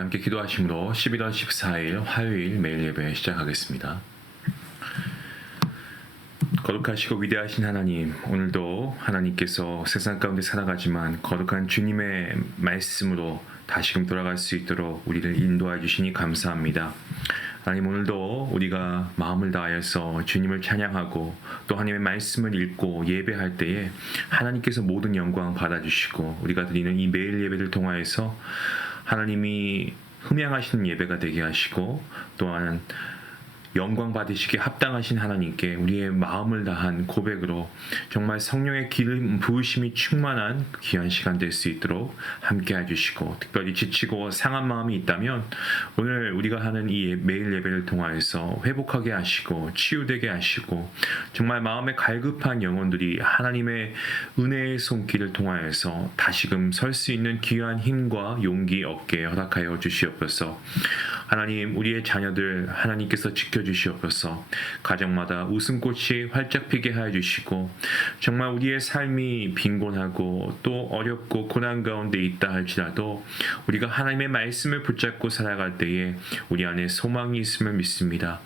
함께 기도하심으로 11월 14일 화요일 매일 예배 시작하겠습니다. 거룩하시고 위대하신 하나님, 오늘도 하나님께서 세상 가운데 살아가지만 거룩한 주님의 말씀으로 다시금 돌아갈 수 있도록 우리를 인도해 주시니 감사합니다. 하나님, 오늘도 우리가 마음을 다하여서 주님을 찬양하고 또 하나님의 말씀을 읽고 예배할 때에 하나님께서 모든 영광 받아주시고 우리가 드리는 이 매일 예배를 통하여서 하나님이 흠양하시는 예배가 되게 하시고 또한 영광 받으시기에 합당하신 하나님께 우리의 마음을 다한 고백으로 정말 성령의 기름 부으심이 충만한 귀한 시간 될 수 있도록 함께 해주시고, 특별히 지치고 상한 마음이 있다면 오늘 우리가 하는 이 매일 예배를 통하여서 회복하게 하시고 치유되게 하시고 정말 마음에 갈급한 영혼들이 하나님의 은혜의 손길을 통하여서 다시금 설 수 있는 귀한 힘과 용기 얻게 허락하여 주시옵소서. 하나님, 우리의 자녀들 하나님께서 지켜주시옵소서. 가정마다 웃음꽃이 활짝 피게 하여 주시고 정말 우리의 삶이 빈곤하고 또 어렵고 고난 가운데 있다 할지라도 우리가 하나님의 말씀을 붙잡고 살아갈 때에 우리 안에 소망이 있음을 믿습니다.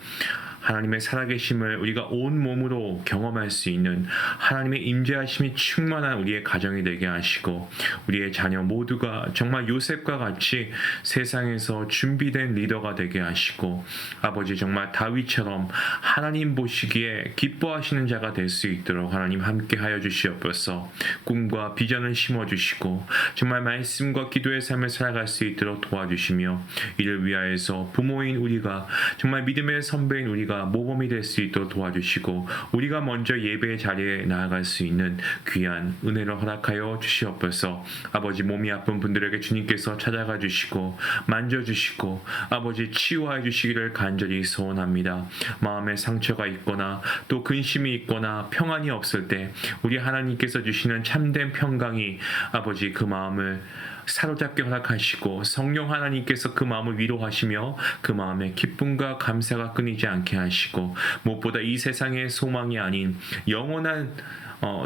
하나님의 살아계심을 우리가 온 몸으로 경험할 수 있는 하나님의 임재하심이 충만한 우리의 가정이 되게 하시고 우리의 자녀 모두가 정말 요셉과 같이 세상에서 준비된 리더가 되게 하시고 아버지, 정말 다윗처럼 하나님 보시기에 기뻐하시는 자가 될 수 있도록 하나님 함께 하여 주시옵소서. 꿈과 비전을 심어주시고 정말 말씀과 기도의 삶을 살아갈 수 있도록 도와주시며 이를 위하여서 부모인 우리가 정말 믿음의 선배인 우리가 모범이 될 수 있도록 도와주시고 우리가 먼저 예배의 자리에 나아갈 수 있는 귀한 은혜를 허락하여 주시옵소서. 아버지, 몸이 아픈 분들에게 주님께서 찾아가 주시고 만져주시고 아버지 치유하여 주시기를 간절히 소원합니다. 마음에 상처가 있거나 또 근심이 있거나 평안이 없을 때 우리 하나님께서 주시는 참된 평강이 아버지 그 마음을 사로잡게 허락하시고 성령 하나님께서 그 마음을 위로하시며 그 마음에 기쁨과 감사가 끊이지 않게 하시고 무엇보다 이 세상의 소망이 아닌 영원한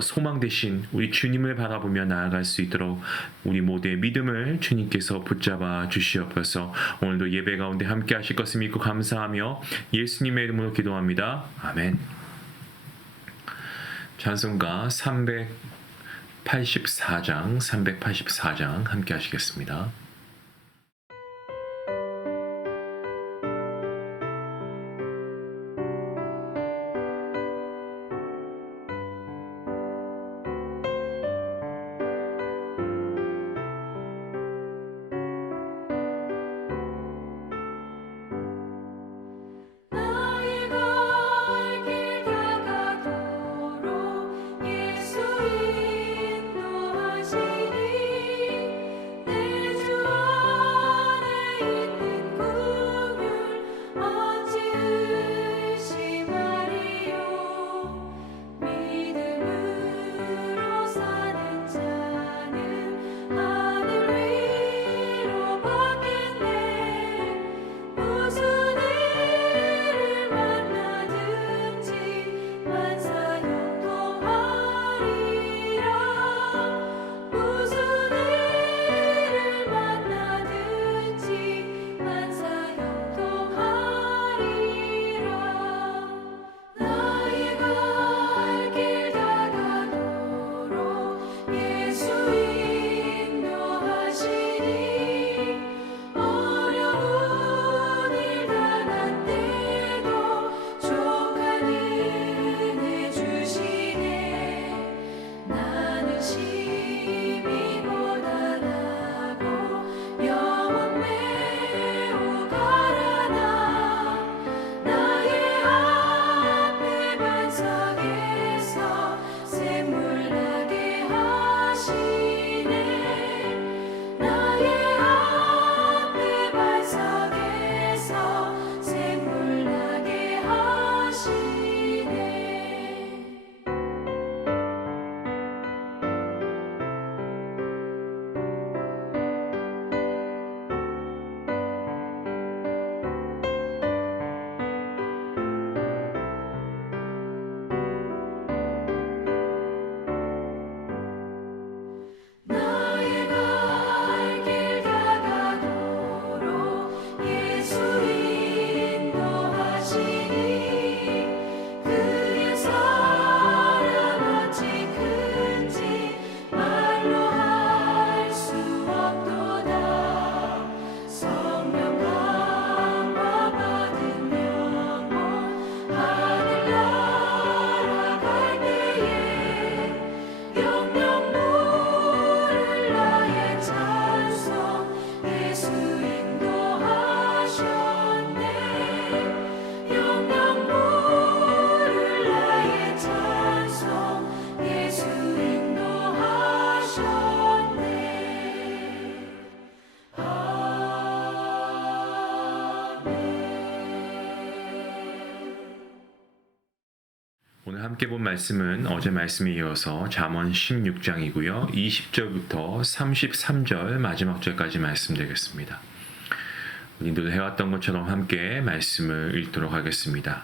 소망 대신 우리 주님을 바라보며 나아갈 수 있도록 우리 모두의 믿음을 주님께서 붙잡아 주시옵소서. 오늘도 예배 가운데 함께 하실 것을 믿고 감사하며 예수님의 이름으로 기도합니다. 아멘. 찬송가 384장 함께 하시겠습니다. 예수 인도하시니 내 주 함께 본 말씀은 어제 말씀에 이어서 잠언 16장이고요. 20절부터 33절 마지막 절까지 말씀드리겠습니다. 우리 늘 해왔던 것처럼 함께 말씀을 읽도록 하겠습니다.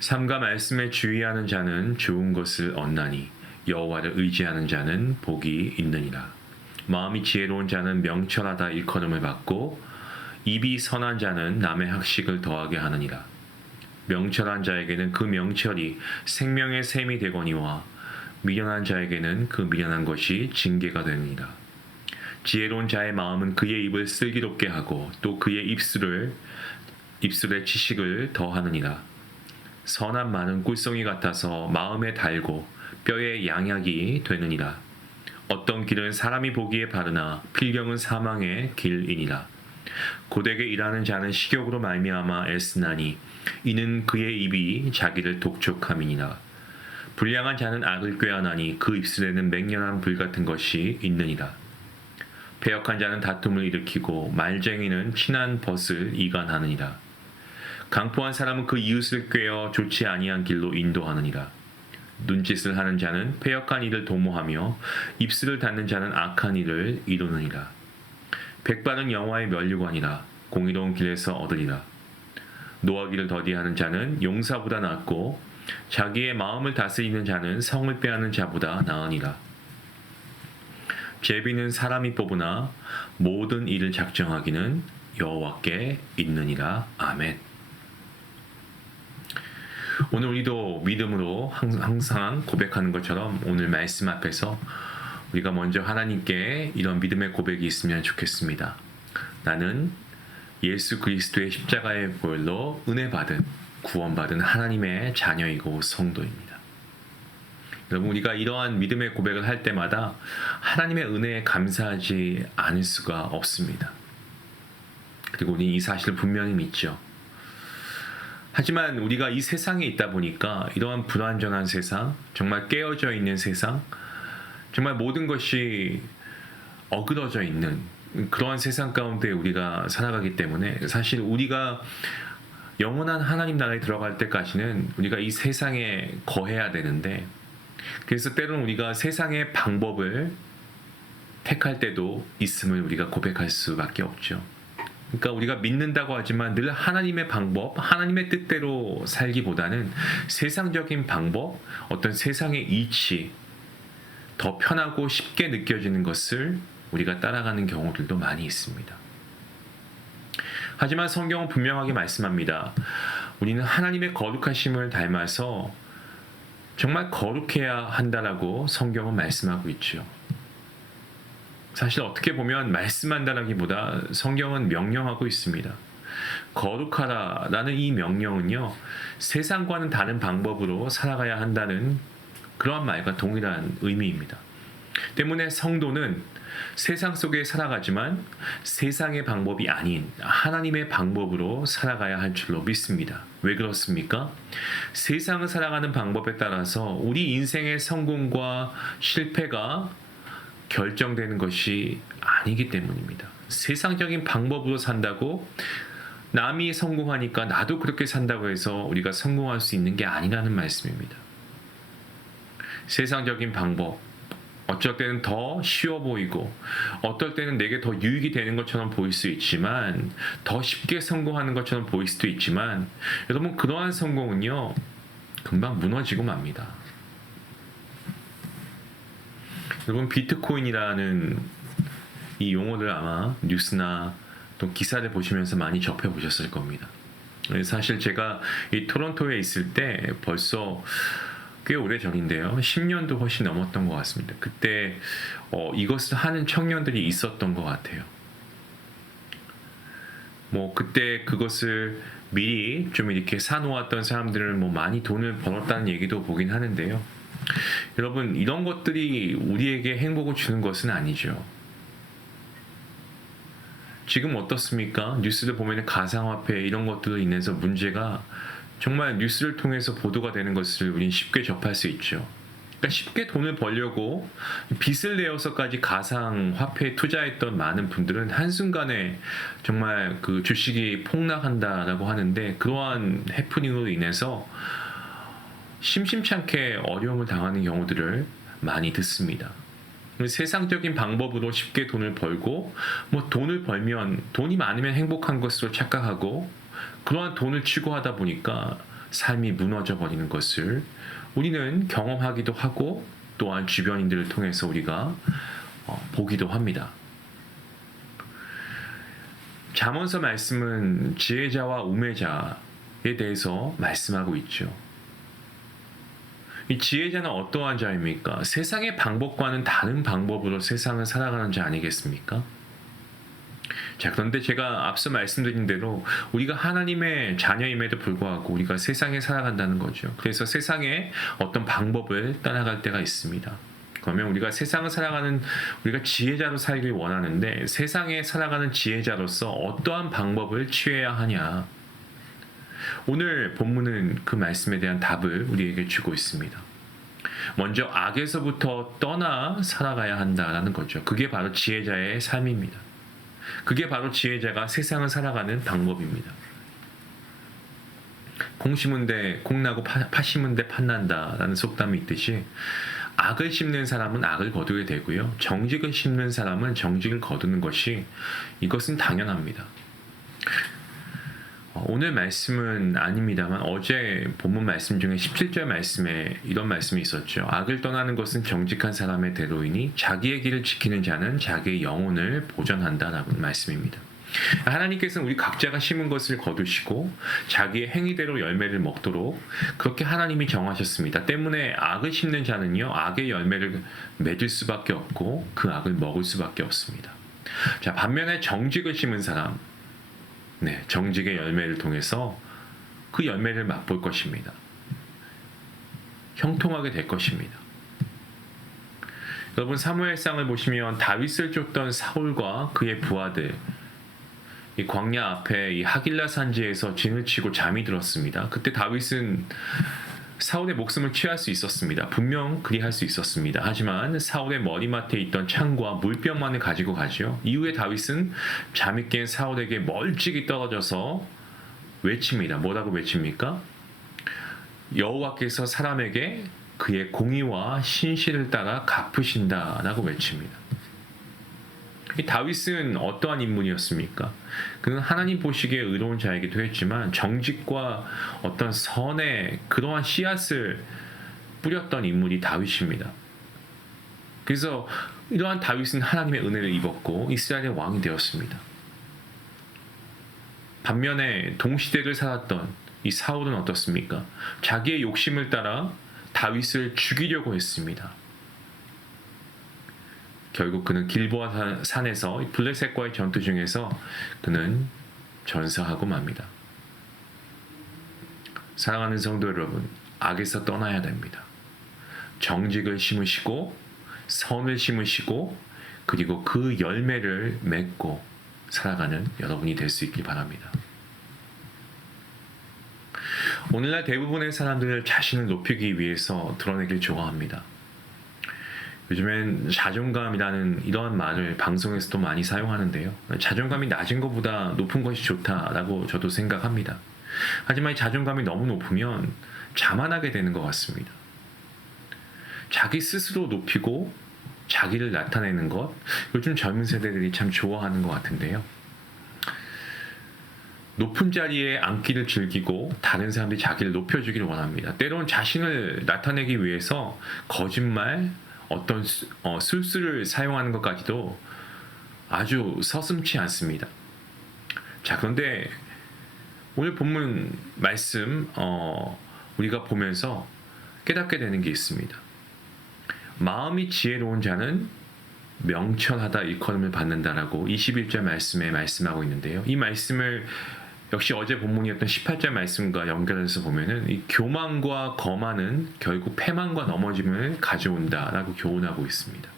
삼가 말씀에 주의하는 자는 좋은 것을 얻나니 여호와를 의지하는 자는 복이 있느니라. 마음이 지혜로운 자는 명철하다 일컬음을 받고 입이 선한 자는 남의 학식을 더하게 하느니라. 명철한 자에게는 그 명철이 생명의 샘이 되거니와 미련한 자에게는 그 미련한 것이 징계가 되느니라. 지혜로운 자의 마음은 그의 입을 슬기롭게 하고 또 그의 입술에 지식을 더하느니라. 선한 말은 꿀송이 같아서 마음에 달고 뼈에 양약이 되느니라. 어떤 길은 사람이 보기에 바르나 필경은 사망의 길이니라. 고되게 일하는 자는 식욕으로 말미암아 애쓰나니 이는 그의 입이 자기를 독촉함이니라. 불량한 자는 악을 꾀하나니 그 입술에는 맹렬한 불 같은 것이 있느니라. 패역한 자는 다툼을 일으키고 말쟁이는 친한 벗을 이간하느니라. 강포한 사람은 그 이웃을 꾀어 좋지 아니한 길로 인도하느니라. 눈짓을 하는 자는 패역한 일을 도모하며 입술을 닫는 자는 악한 일을 이루느니라. 백발은 여호와의 면류관이라 공의로운 길에서 얻으리라. 노하기를 더디하는 자는 용사보다 낫고 자기의 마음을 다스리는 자는 성을 빼앗는 자보다 나으니라. 제비는 사람이 뽑으나 모든 일을 작정하기는 여호와께 있느니라. 아멘. 오늘 우리도 믿음으로 항상 고백하는 것처럼 오늘 말씀 앞에서 우리가 먼저 하나님께 이런 믿음의 고백이 있으면 좋겠습니다. 나는 예수 그리스도의 십자가의 보혈로 은혜받은 구원받은 하나님의 자녀이고 성도입니다. 여러분, 우리가 이러한 믿음의 고백을 할 때마다 하나님의 은혜에 감사하지 않을 수가 없습니다. 그리고 우리는 이 사실을 분명히 믿죠. 하지만 우리가 이 세상에 있다 보니까 이러한 불완전한 세상, 정말 깨어져 있는 세상, 정말 모든 것이 어그러져 있는 그러한 세상 가운데 우리가 살아가기 때문에 사실 우리가 영원한 하나님 나라에 들어갈 때까지는 우리가 이 세상에 거해야 되는데, 그래서 때로는 우리가 세상의 방법을 택할 때도 있음을 우리가 고백할 수밖에 없죠. 그러니까 우리가 믿는다고 하지만 늘 하나님의 방법, 하나님의 뜻대로 살기보다는 세상적인 방법, 어떤 세상의 이치, 더 편하고 쉽게 느껴지는 것을 우리가 따라가는 경우들도 많이 있습니다. 하지만 성경은 분명하게 말씀합니다. 우리는 하나님의 거룩하심을 닮아서 정말 거룩해야 한다라고 성경은 말씀하고 있죠. 사실 어떻게 보면 말씀한다라기보다 성경은 명령하고 있습니다. 거룩하라라는 이 명령은요, 세상과는 다른 방법으로 살아가야 한다는 그러한 말과 동일한 의미입니다. 때문에 성도는 세상 속에 살아가지만 세상의 방법이 아닌 하나님의 방법으로 살아가야 할 줄로 믿습니다. 왜 그렇습니까? 세상을 살아가는 방법에 따라서 우리 인생의 성공과 실패가 결정되는 것이 아니기 때문입니다. 세상적인 방법으로 산다고 남이 성공하니까 나도 그렇게 산다고 해서 우리가 성공할 수 있는 게 아니라는 말씀입니다. 세상적인 방법, 어쩔 때는 더 쉬워 보이고 어떨 때는 내게 더 유익이 되는 것처럼 보일 수 있지만, 더 쉽게 성공하는 것처럼 보일 수도 있지만, 여러분, 그러한 성공은요 금방 무너지고 맙니다. 여러분, 비트코인이라는 이 용어를 아마 뉴스나 또 기사를 보시면서 많이 접해보셨을 겁니다. 사실 제가 이 토론토에 있을 때 벌써 꽤 오래전인데요. 10년도 훨씬 넘었던 것 같습니다. 그때 이것을 하는 청년들이 있었던 것 같아요. 그때 그것을 미리 좀 이렇게 사놓았던 사람들은 많이 돈을 벌었다는 얘기도 보긴 하는데요. 여러분, 이런 것들이 우리에게 행복을 주는 것은 아니죠. 지금 어떻습니까? 뉴스를 보면 가상화폐 이런 것들로 인해서 문제가 정말 뉴스를 통해서 보도가 되는 것을 우린 쉽게 접할 수 있죠. 그러니까 쉽게 돈을 벌려고 빚을 내어서까지 가상화폐에 투자했던 많은 분들은 한순간에 정말 그 주식이 폭락한다라고 하는데, 그러한 해프닝으로 인해서 심심치 않게 어려움을 당하는 경우들을 많이 듣습니다. 세상적인 방법으로 쉽게 돈을 벌고 돈을 벌면 돈이 많으면 행복한 것으로 착각하고 그러한 돈을 추구하다 보니까 삶이 무너져 버리는 것을 우리는 경험하기도 하고 또한 주변인들을 통해서 우리가 보기도 합니다. 잠언서 말씀은 지혜자와 우매자에 대해서 말씀하고 있죠. 이 지혜자는 어떠한 자입니까? 세상의 방법과는 다른 방법으로 세상을 살아가는 자 아니겠습니까? 자, 그런데 제가 앞서 말씀드린 대로 우리가 하나님의 자녀임에도 불구하고 우리가 세상에 살아간다는 거죠. 그래서 세상의 어떤 방법을 따라갈 때가 있습니다. 그러면 우리가 세상을 살아가는 우리가 지혜자로 살길 원하는데 세상에 살아가는 지혜자로서 어떠한 방법을 취해야 하냐? 오늘 본문은 그 말씀에 대한 답을 우리에게 주고 있습니다. 먼저 악에서부터 떠나 살아가야 한다라는 거죠. 그게 바로 지혜자의 삶입니다. 그게 바로 지혜자가 세상을 살아가는 방법입니다. 콩 심은데 콩 나고 파 심은데 팥 난다라는 속담이 있듯이 악을 심는 사람은 악을 거두게 되고요. 정직을 심는 사람은 정직을 거두는 것이 이것은 당연합니다. 오늘 말씀은 아닙니다만 어제 본문 말씀 중에 17절 말씀에 이런 말씀이 있었죠. 악을 떠나는 것은 정직한 사람의 대로이니 자기의 길을 지키는 자는 자기의 영혼을 보전한다라는 말씀입니다. 하나님께서는 우리 각자가 심은 것을 거두시고 자기의 행위대로 열매를 먹도록 그렇게 하나님이 정하셨습니다. 때문에 악을 심는 자는요, 악의 열매를 맺을 수밖에 없고 그 악을 먹을 수밖에 없습니다. 자, 반면에 정직을 심은 사람, 정직의 열매를 통해서 그 열매를 맛볼 것입니다. 형통하게 될 것입니다. 여러분 사무엘상을 보시면 다윗을 쫓던 사울과 그의 부하들 이 광야 앞에 이 하길라 산지에서 진을 치고 잠이 들었습니다. 그때 다윗은 사울의 목숨을 취할 수 있었습니다. 분명 그리할 수 있었습니다. 하지만 사울의 머리맡에 있던 창과 물병만을 가지고 가죠. 이후에 다윗은 잠이 깬 사울에게 멀찍이 떨어져서 외칩니다. 뭐라고 외칩니까? 여호와께서 사람에게 그의 공의와 신실을 따라 갚으신다라고 외칩니다. 이 다윗은 어떠한 인물이었습니까? 그는 하나님 보시기에 의로운 자이기도 했지만 정직과 어떤 선의 그러한 씨앗을 뿌렸던 인물이 다윗입니다. 그래서 이러한 다윗은 하나님의 은혜를 입었고 이스라엘의 왕이 되었습니다. 반면에 동시대를 살았던 이 사울은 어떻습니까? 자기의 욕심을 따라 다윗을 죽이려고 했습니다. 결국 그는 길보아 산에서 블레셋과의 전투 중에서 그는 전사하고 맙니다. 사랑하는 성도 여러분, 악에서 떠나야 됩니다. 정직을 심으시고 선을 심으시고 그리고 그 열매를 맺고 살아가는 여러분이 될 수 있길 바랍니다. 오늘날 대부분의 사람들은 자신을 높이기 위해서 드러내길 좋아합니다. 요즘엔 자존감이라는 이러한 말을 방송에서도 많이 사용하는데요. 자존감이 낮은 것보다 높은 것이 좋다라고 저도 생각합니다. 하지만 이 자존감이 너무 높으면 자만하게 되는 것 같습니다. 자기 스스로 높이고 자기를 나타내는 것, 요즘 젊은 세대들이 참 좋아하는 것 같은데요. 높은 자리에 앉기를 즐기고 다른 사람들이 자기를 높여주기를 원합니다. 때로는 자신을 나타내기 위해서 거짓말, 어떤 술수를 사용하는 것까지도 아주 서슴지 않습니다. 자, 그런데 오늘 본문 말씀 우리가 보면서 깨닫게 되는 게 있습니다. 마음이 지혜로운 자는 명철하다 일컬음을 받는다라고 21절 말씀에 말씀하고 있는데요. 이 말씀을 역시 어제 본문이었던 18절 말씀과 연결해서 보면은 이 교만과 거만은 결국 패망과 넘어짐을 가져온다라고 교훈하고 있습니다.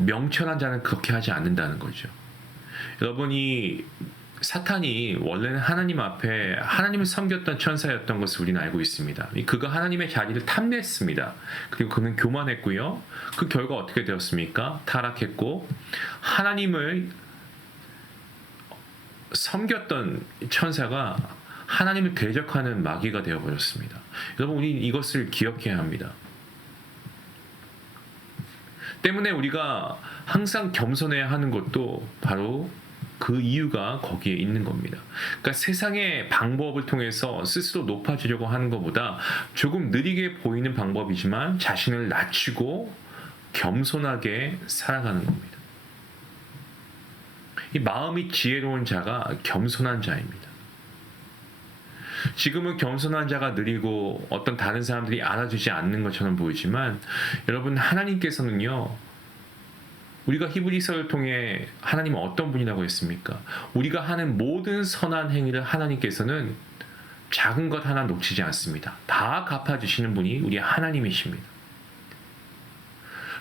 명철한 자는 그렇게 하지 않는다는 거죠. 여러분이 사탄이 원래는 하나님 앞에 하나님을 섬겼던 천사였던 것을 우리는 알고 있습니다. 그가 하나님의 자리를 탐냈습니다. 그리고 그는 교만했고요. 그 결과 어떻게 되었습니까? 타락했고 하나님을 섬겼던 천사가 하나님을 대적하는 마귀가 되어버렸습니다. 여러분, 우리 이것을 기억해야 합니다. 때문에 우리가 항상 겸손해야 하는 것도 바로 그 이유가 거기에 있는 겁니다. 그러니까 세상의 방법을 통해서 스스로 높아지려고 하는 것보다 조금 느리게 보이는 방법이지만 자신을 낮추고 겸손하게 살아가는 겁니다. 이 마음이 지혜로운 자가 겸손한 자입니다. 지금은 겸손한 자가 느리고 어떤 다른 사람들이 알아주지 않는 것처럼 보이지만 여러분, 하나님께서는요, 우리가 히브리서를 통해 하나님은 어떤 분이라고 했습니까? 우리가 하는 모든 선한 행위를 하나님께서는 작은 것 하나 놓치지 않습니다. 다 갚아주시는 분이 우리 하나님이십니다.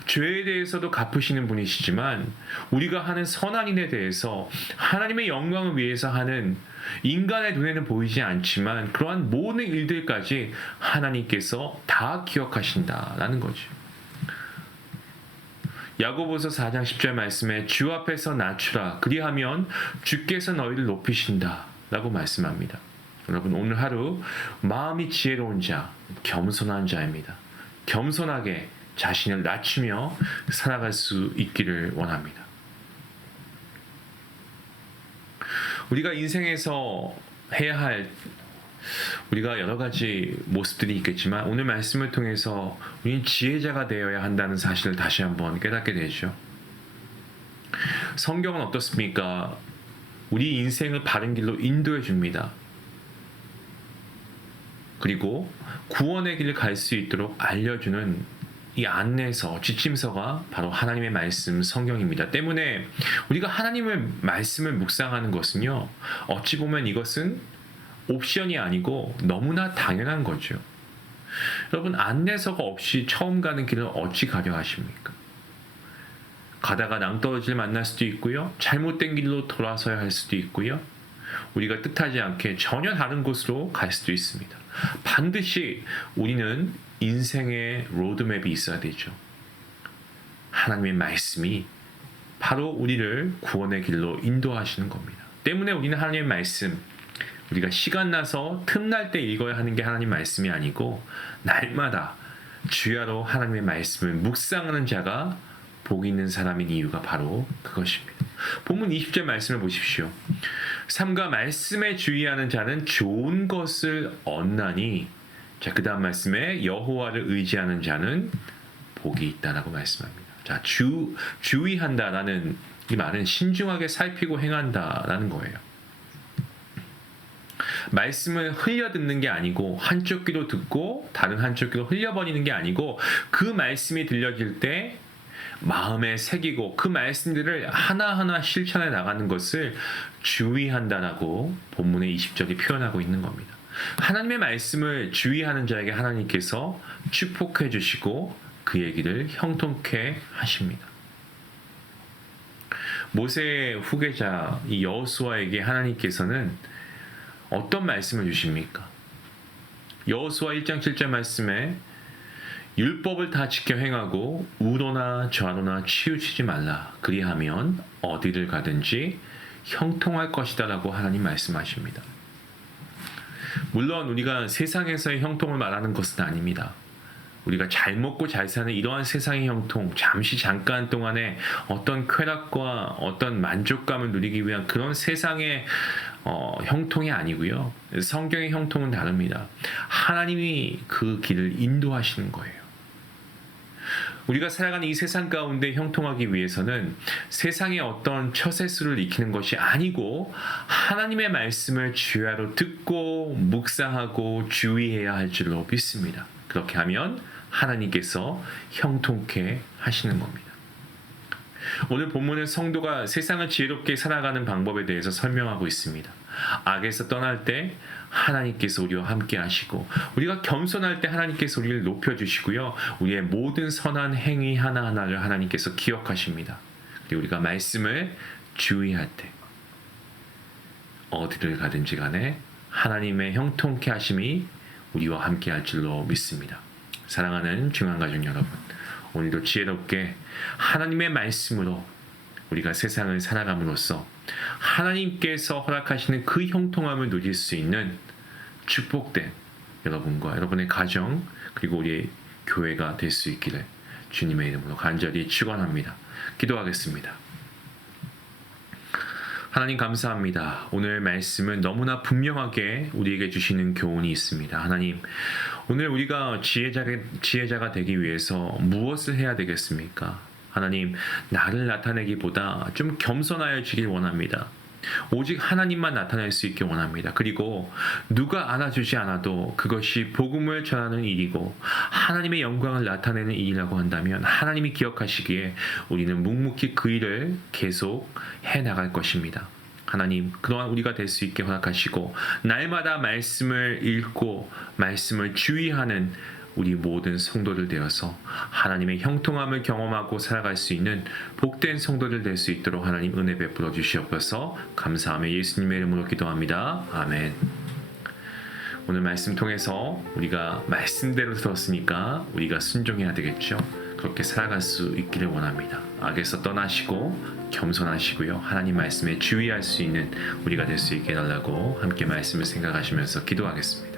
죄에 대해서도 갚으시는 분이시지만 우리가 하는 선한 일에 대해서 하나님의 영광을 위해서 하는, 인간의 눈에는 보이지 않지만 그러한 모든 일들까지 하나님께서 다 기억하신다라는 거죠. 야고보서 4장 10절 말씀에 주 앞에서 낮추라 그리하면 주께서 너희를 높이신다 라고 말씀합니다. 여러분, 오늘 하루 마음이 지혜로운 자, 겸손한 자입니다. 겸손하게 자신을 낮추며 살아갈 수 있기를 원합니다. 우리가 인생에서 해야 할, 우리가 여러 가지 모습들이 있겠지만 오늘 말씀을 통해서 우리는 지혜자가 되어야 한다는 사실을 다시 한번 깨닫게 되죠. 성경은 어떻습니까? 우리 인생을 바른 길로 인도해 줍니다. 그리고 구원의 길을 갈 수 있도록 알려주는 이 안내서, 지침서가 바로 하나님의 말씀, 성경입니다. 때문에 우리가 하나님의 말씀을 묵상하는 것은요, 어찌 보면 이것은 옵션이 아니고 너무나 당연한 거죠. 여러분, 안내서가 없이 처음 가는 길을 어찌 가려 하십니까? 가다가 낭떠러지를 만날 수도 있고요, 잘못된 길로 돌아서야 할 수도 있고요, 우리가 뜻하지 않게 전혀 다른 곳으로 갈 수도 있습니다. 반드시 우리는 인생의 로드맵이 있어야 되죠. 하나님의 말씀이 바로 우리를 구원의 길로 인도하시는 겁니다. 때문에 우리는 하나님의 말씀, 우리가 시간 나서 틈날 때 읽어야 하는 게 하나님 말씀이 아니고 날마다 주야로 하나님의 말씀을 묵상하는 자가 복이 있는 사람인 이유가 바로 그것입니다. 본문 20절 말씀을 보십시오. 삼가 말씀에 주의하는 자는 좋은 것을 얻나니, 자, 그 다음 말씀에 여호와를 의지하는 자는 복이 있다라고 말씀합니다. 자, 주의한다라는 이 말은 신중하게 살피고 행한다라는 거예요. 말씀을 흘려 듣는 게 아니고 한쪽 귀로 듣고 다른 한쪽 귀로 흘려버리는 게 아니고 그 말씀이 들려질 때 마음에 새기고 그 말씀들을 하나하나 실천해 나가는 것을 주의한다라고 본문의 20절이 표현하고 있는 겁니다. 하나님의 말씀을 주의하는 자에게 하나님께서 축복해 주시고 그의 길을 형통케 하십니다. 모세의 후계자 이 여호수아에게 하나님께서는 어떤 말씀을 주십니까? 여호수아 1장 7절 말씀에 율법을 다 지켜 행하고 우로나 좌로나 치우치지 말라 그리하면 어디를 가든지 형통할 것이다 라고 하나님 말씀하십니다. 물론 우리가 세상에서의 형통을 말하는 것은 아닙니다. 우리가 잘 먹고 잘 사는 이러한 세상의 형통, 잠깐 동안에 어떤 쾌락과 어떤 만족감을 누리기 위한 그런 세상의 형통이 아니고요. 성경의 형통은 다릅니다. 하나님이 그 길을 인도하시는 거예요. 우리가 살아가는 이 세상 가운데 형통하기 위해서는 세상의 어떤 처세수를 익히는 것이 아니고 하나님의 말씀을 주야로 듣고 묵상하고 주의해야 할 줄로 믿습니다. 그렇게 하면 하나님께서 형통케 하시는 겁니다. 오늘 본문은 성도가 세상을 지혜롭게 살아가는 방법에 대해서 설명하고 있습니다. 악에서 떠날 때 하나님께서 우리와 함께 하시고 우리가 겸손할 때 하나님께서 우리를 높여주시고요. 우리의 모든 선한 행위 하나하나를 하나님께서 기억하십니다. 그리고 우리가 말씀을 주의할 때 어디를 가든지 간에 하나님의 형통케 하심이 우리와 함께 할 줄로 믿습니다. 사랑하는 중앙가족 여러분, 오늘도 지혜롭게 하나님의 말씀으로 우리가 세상을 살아감으로써 하나님께서 허락하시는 그 형통함을 누릴 수 있는 축복된 여러분과 여러분의 가정 그리고 우리 교회가 될 수 있기를 주님의 이름으로 간절히 축원합니다. 기도하겠습니다. 하나님 감사합니다. 오늘 말씀은 너무나 분명하게 우리에게 주시는 교훈이 있습니다. 하나님, 오늘 우리가 지혜자가 되기 위해서 무엇을 해야 되겠습니까? 하나님, 나를 나타내기보다 좀 겸손하여 지길 원합니다. 오직 하나님만 나타낼 수 있게 원합니다. 그리고 누가 알아주지 않아도 그것이 복음을 전하는 일이고 하나님의 영광을 나타내는 일이라고 한다면 하나님이 기억하시기에 우리는 묵묵히 그 일을 계속 해나갈 것입니다. 하나님, 그동안 우리가 될 수 있게 허락하시고 날마다 말씀을 읽고 말씀을 주의하는 우리 모든 성도들 되어서 하나님의 형통함을 경험하고 살아갈 수 있는 복된 성도들 될 수 있도록 하나님 은혜 베풀어 주시옵소서. 감사하며 예수님의 이름으로 기도합니다. 아멘. 오늘 말씀 통해서 우리가 말씀대로 들었으니까 우리가 순종해야 되겠죠. 그렇게 살아갈 수 있기를 원합니다. 악에서 떠나시고 겸손하시고요. 하나님 말씀에 주의할 수 있는 우리가 될 수 있게 해달라고 함께 말씀을 생각하시면서 기도하겠습니다.